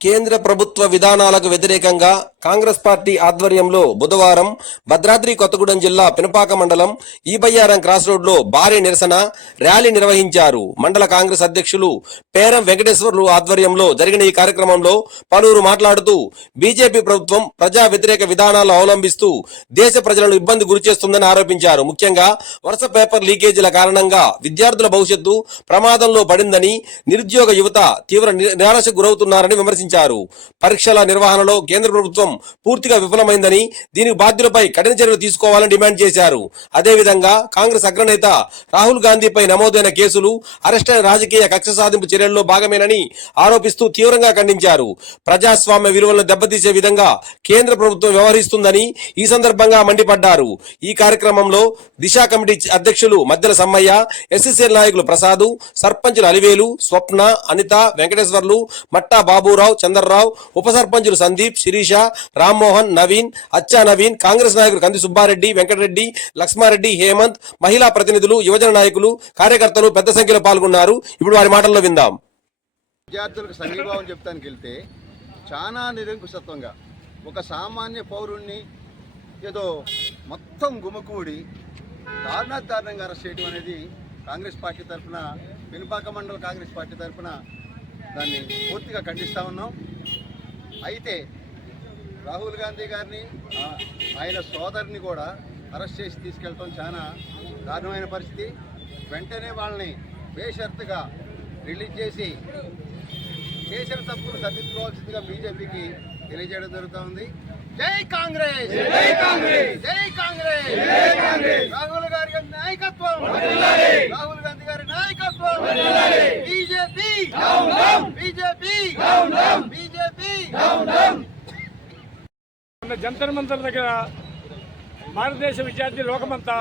కేంద్ర ప్రభుత్వ విధానాలకు వ్యతిరేకంగా కాంగ్రెస్ పార్టీ ఆధ్వర్యంలో బుధవారం భద్రాద్రి కొత్తగూడెం జిల్లా పినపాక మండలం ఈబయ్యారం క్రాస్ రోడ్లో భారీ నిరసన ర్యాలీ నిర్వహించారు. మండల కాంగ్రెస్ అధ్యక్షులు పేరం వెంకటేశ్వర్లు ఆధ్వర్యంలో జరిగిన ఈ కార్యక్రమంలో పలువురు మాట్లాడుతూ బీజేపీ ప్రభుత్వం ప్రజా వ్యతిరేక విధానాలు అవలంబిస్తూ దేశ ప్రజలను ఇబ్బంది గురిచేస్తుందని ఆరోపించారు. ముఖ్యంగా వరుస పేపర్ లీకేజీల కారణంగా విద్యార్థుల భవిష్యత్తు ప్రమాదంలో పడిందని, నిరుద్యోగ యువత తీవ్ర నిరాశకు గురవుతున్నారని విమర్శించారు. పరీక్షల నిర్వహణలో కేంద్ర ప్రభుత్వం పూర్తిగా విఫలమైందని, దీనికి బాధ్యులపై కఠిన చర్యలు తీసుకోవాలని డిమాండ్ చేశారు. అదేవిధంగా కాంగ్రెస్ అగ్రనేత రాహుల్ గాంధీపై నమోదైన కేసులు అరెస్టైన రాజకీయ కక్ష సాధింపు చర్యల్లో భాగమేనని ఆరోపిస్తూ తీవ్రంగా ఖండించారు. ప్రజాస్వామ్య విలువలను దెబ్బతీసే విధంగా కేంద్ర ప్రభుత్వం వ్యవహరిస్తుందని ఈ సందర్భంగా మండిపడ్డారు. ఈ కార్యక్రమంలో దిశా కమిటీ అధ్యక్షులు మద్దెల సమ్మయ్య, ఎస్సీసీఎల్ నాయకులు ప్రసాదు, సర్పంచులు అలివేలు, స్వప్న, అనిత, వెంకటేశ్వర్లు, మట్టా బాబురావు, చంద్రరావు, ఉప సర్పంచులు సందీప్, శిరీష, రామ్మోహన్, నవీన్, అచ్చా నవీన్, కాంగ్రెస్ నాయకులు కంది సుబ్బారెడ్డి, వెంకటరెడ్డి, లక్ష్మారెడ్డి, హేమంత్, మహిళా ప్రతినిధులు, యువజన నాయకులు, కార్యకర్తలు పెద్ద సంఖ్యలో పాల్గొన్నారు. ఇప్పుడు వారి మాటల్లో విందాం. విద్యార్థులకు సంఘీభావం చెప్తానికి వెళ్తే చాలా నిరంకుశత్వంగా ఒక సామాన్య పౌరుణ్ణి ఏదో మొత్తం గుమకూడి దారుణంగా అరెస్ట్ చేయడం అనేది కాంగ్రెస్ పార్టీ తరఫున, పినపాక మండల కాంగ్రెస్ పార్టీ తరఫున దాన్ని పూర్తిగా ఖండిస్తూ ఉన్నాం. అయితే రాహుల్ గాంధీ గారిని, ఆయన సోదరిని కూడా అరెస్ట్ చేసి తీసుకెళ్ళటం చాలా దారుణమైన పరిస్థితి. వెంటనే వాళ్ళని బేషరతుగా రిలీజ్ చేసి చేసిన తప్పులు సరిదిద్దుకోవాల్సిందిగా బీజేపీకి తెలియజేయడం జరుగుతూ ఉంది. జై కాంగ్రెస్, జై కాంగ్రెస్, జై కాంగ్రెస్, రాహుల్ గారి నాయకత్వం, రాహుల్ గాంధీ గారి నాయకత్వం, BJP BJP BJP. Jantar Mantar దగ్గర భారతదేశ విద్యార్థి లోకమంతా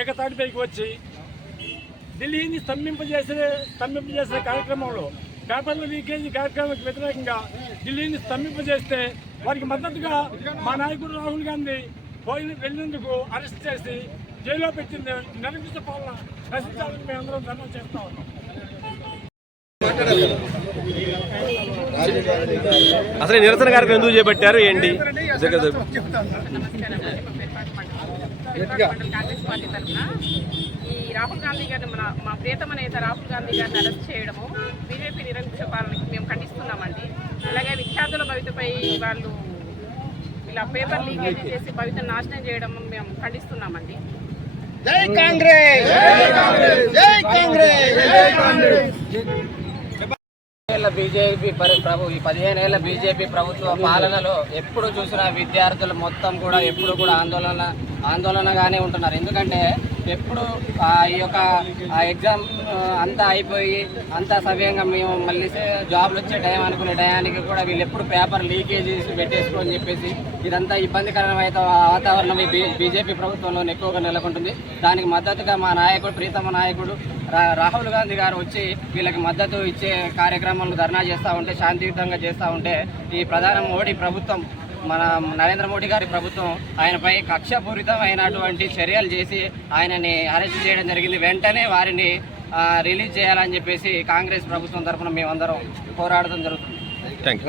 ఏకతాటిపైకి వచ్చి ఢిల్లీని స్తంభింపజేసే కార్యక్రమంలో పేపర్ల లీకేజీ కార్యక్రమానికి వ్యతిరేకంగా ఢిల్లీని స్తంభింపజేస్తే వారికి మద్దతుగా మా నాయకుడు రాహుల్ గాంధీ వెళ్ళినందుకు అరెస్ట్ చేసి జైల్లో పెట్టింది నిరంకుశ పాలన నశించాలని మేము అందరం ధర్నా చేస్తా ఉన్నాం. అసలు నిరసన కార్యక్రమం ఎందుకు చేపట్టారు ఏంటి? కాంగ్రెస్ పార్టీ తరఫున ఈ రాహుల్ గాంధీ గారిని మా ప్రియతమ నేత రాహుల్ గాంధీ గారిని అరెస్ట్ చేయడము బీజేపీ నిరంకుశ పాలనకి మేము ఖండిస్తున్నామండి. అలాగే విద్యార్థుల భవితపై వాళ్ళు ఇలా పేపర్ లీకేజ్ చేసి భవితను నాశనం చేయడం మేము ఖండిస్తున్నామండి. జై కాంగ్రెస్, జై కాంగ్రెస్, జై కాంగ్రెస్, జై కాంగ్రెస్. ఈ 15 ఏళ్ల బీజేపీ ప్రభుత్వ పాలనలో ఎప్పుడు చూసినా విద్యార్థులు మొత్తం కూడా ఎప్పుడు కూడా ఆందోళనగానే ఉంటున్నారు. ఎందుకంటే ఎప్పుడు ఈ యొక్క ఎగ్జామ్ అంతా అయిపోయి అంతా సవ్యంగా మేము మళ్ళీ జాబ్లు వచ్చే టైం అనుకునే టయానికి కూడా వీళ్ళు ఎప్పుడు పేపర్ లీకేజెస్ పెట్టేసుకోని చెప్పేసి ఇదంతా ఇబ్బందికరమైన వాతావరణం బీజేపీ ప్రభుత్వంలో ఎక్కువగా నెలకొంటుంది. దానికి మద్దతుగా మా నాయకుడు, ప్రీతమ నాయకుడు రాహుల్ గాంధీ గారు వచ్చి వీళ్ళకి మద్దతు ఇచ్చే కార్యక్రమాలు ధర్నా చేస్తూ ఉంటే, శాంతియుతంగా చేస్తూ ఉంటే ఈ ప్రధాని మోడీ ప్రభుత్వం, మన నరేంద్ర మోడీ గారి ప్రభుత్వం ఆయనపై కక్షపూరితమైనటువంటి చర్యలు చేసి ఆయనని అరెస్ట్ చేయడం జరిగింది. వెంటనే వారిని రిలీజ్ చేయాలని చెప్పేసి కాంగ్రెస్ ప్రభుత్వం తరఫున మేమందరం పోరాడడం జరుగుతుంది.